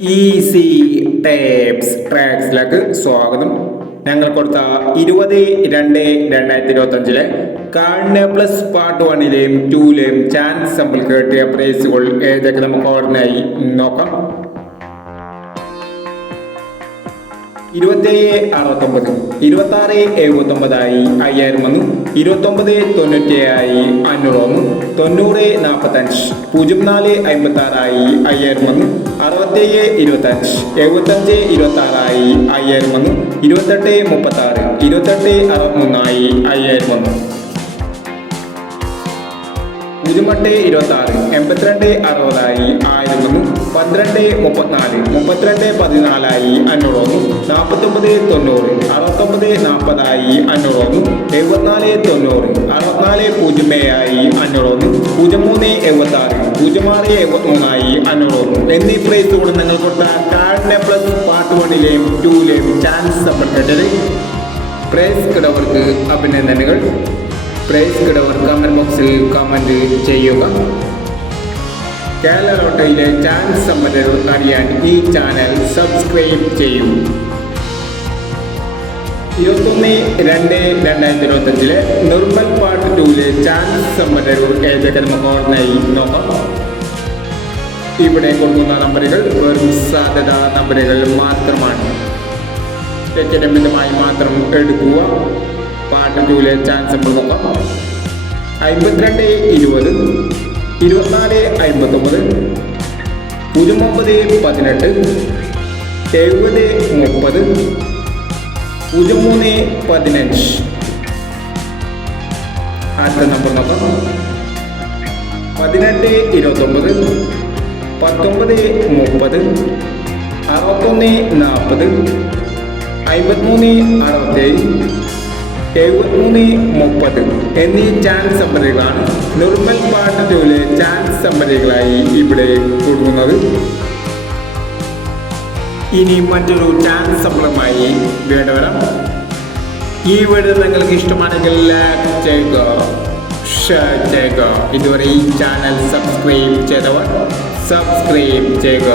Easy tapes ട്രാക്സിലേക്ക് സ്വാഗതം. ഞങ്ങൾ കൊടുത്ത ഇരുപത് രണ്ട് രണ്ടായിരത്തി ഇരുപത്തി അഞ്ചിലെ കാണ പ്ലസ് പാർട്ട് വണ്ണിലെയും ടൂലെയും ചാൻസ് സമ്പിൾ കേട്ടിയ പ്രൈസുകൾ ഏതൊക്കെ നമുക്ക് ഓർഡിനായി നോക്കാം. ഇരുപത്തേഴ് അറുപത്തൊമ്പത് ഇരുപത്തി ആറ് എഴുപത്തൊമ്പതായി അയ്യായിരം വന്നു ഇരുപത്തൊമ്പത് തൊണ്ണൂറ്റേഴായി അഞ്ഞൂറ് വന്നു തൊണ്ണൂറ് നാൽപ്പത്തഞ്ച് പൂജ്യം നാല് അമ്പത്തി ആറായി അയ്യായിരം വന്നു അറുപത്തേഴ് ഇരുപത്തഞ്ച് എഴുപത്തഞ്ച് ഇരുപത്തി ആറായി അയ്യായിരം വന്നു ഇരുപത്തെട്ട് മുപ്പത്തി ആറ് ഇരുപത്തെട്ട് അറുപത്തിമൂന്നായി അയ്യായിരം വന്നു. പൂജ്യമെട്ട് ഇരുപത്തി ആറ് എൺപത്തിരണ്ട് അറുപതായി ആയിരം വന്നു പന്ത്രണ്ട് മുപ്പത്തിനാല് മുപ്പത്തിരണ്ട് പതിനാലായി അഞ്ഞൂറ് വന്നു നാൽപ്പത്തൊമ്പത് തൊണ്ണൂറ് അറുപത്തൊമ്പത് നാൽപ്പതായി അഞ്ഞൂറ് വന്നു എഴുപത്തിനാല് തൊണ്ണൂറ് അറുപത്തിനാല് പൂജ്യം ഏഴായി അഞ്ഞൂറ് വന്നു പൂജ്യം മൂന്ന് എഴുപത്തി ആറ് പൂജ്യം ആറ് എഴുപത്തിമൂന്നായി അഞ്ഞൂറ് വന്നു എന്നീ പ്രൈസുകൾ നിങ്ങൾ കൊടുത്ത കാർഡിനെ പ്ലസ് പാർട്ട് വണ്ണിലെയും ടൂലെയും ചാൻസ് സമ്പർക്കത്തിൽ പ്രൈസ് കിടവർക്ക് അഭിനന്ദനങ്ങൾ. പ്രൈസ് കിടവർ കമന്റ് ബോക്സിൽ കമന്റ് ചെയ്യുക. കേരള ലോട്ടറിയിലെ ചാൻസ് സമ്പന്നർ അറിയാൻ ഈ ചാനൽ സബ്സ്ക്രൈബ് ചെയ്യൂ. ഇരുപത്തൊന്ന് രണ്ട് രണ്ടായിരത്തി ഇരുപത്തഞ്ചിലെ നിർമ്മൽ പാർട്ട് ടൂവിലെ ചാൻസ് സമ്പന്നർ ഏതൊക്കെ നമുക്ക് ഓർമ്മയായി നോക്കാം. ഇവിടെ കൊടുക്കുന്ന നമ്പറുകൾ വെറും സാധ്യത നമ്പറുകൾ മാത്രമാണ്. വ്യക്തിരമിതമായി മാത്രം എടുക്കുക. പാർട്ട് ടൂലെ ചാൻസ് നോക്കാം. അമ്പത്തിരണ്ട് ഇരുപത്. ഇരുപത്തിനാല് അമ്പത്തൊമ്പത് പൂജ്യം ഒമ്പത് പതിനെട്ട് എഴുപത് മുപ്പത് പൂജ്യം മൂന്ന് പതിനഞ്ച്. അടുത്ത നമ്പർ നോക്കാം. പതിനെട്ട് ഇരുപത്തൊമ്പത് പത്തൊമ്പത് മുപ്പത് അറുപത്തൊന്ന് നാൽപ്പത് അമ്പത്തിമൂന്ന് അറുപത്തേഴ്. എഴുപത്തിമൂന്ന് മുപ്പത് എന്നീ ചാൻസ് സമ്പന്നകളാണ് നിർമ്മൽ പാട്ടത്തിലെ ചാൻസ് സമ്പന്നകളായി ഇവിടെ കൊടുക്കുന്നത് ഇനി മറ്റൊരു ചാൻസ് സമ്പന്നമായി വീണ്ടും വരാം. ഈ വീഡിയോ നിങ്ങൾക്ക് ഇഷ്ടമാണെങ്കിൽ ലൈക്ക് ചെയ്യുക ഷെയർ ചെയ്യുക. ഇതുവരെ ഈ ചാനൽ സബ്സ്ക്രൈബ് ചെയ്തവർ സബ്സ്ക്രൈബ് ചെയ്യുക.